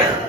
yeah